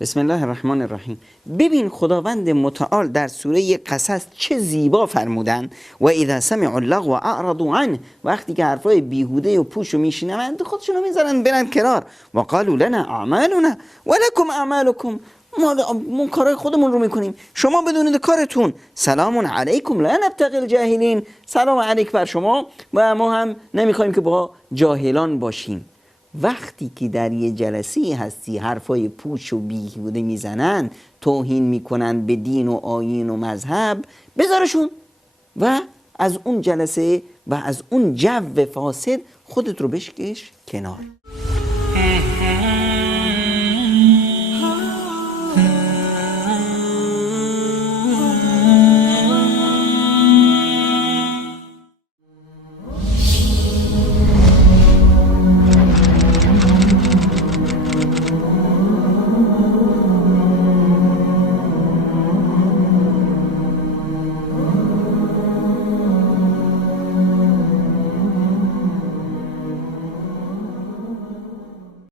بسم الله الرحمن الرحیم. ببین خداوند متعال در سوره قصص چه زیبا فرمودن و اذا سمعوا اللغو اعرضوا عنه، وقتی که حرفای بیهوده و پوچ رو میشنوند خودشونو میذارن برن کنار. و قالوا لنا اعمالنا ولکم اعمالکم، ما کارهای خودمون رو میکنیم، شما بدونید کارتون. سلام علیکم لا نبتغی الجاهلین، سلام علیک بر شما و ما هم نمیخوایم که با جاهلان باشیم. وقتی که در یه جلسه هستی حرفای پوچ و بیهوده میزنن، توهین میکنن به دین و آیین و مذهب، بذارشون و از اون جلسه و از اون جو فاسد خودت رو بشکش کنار.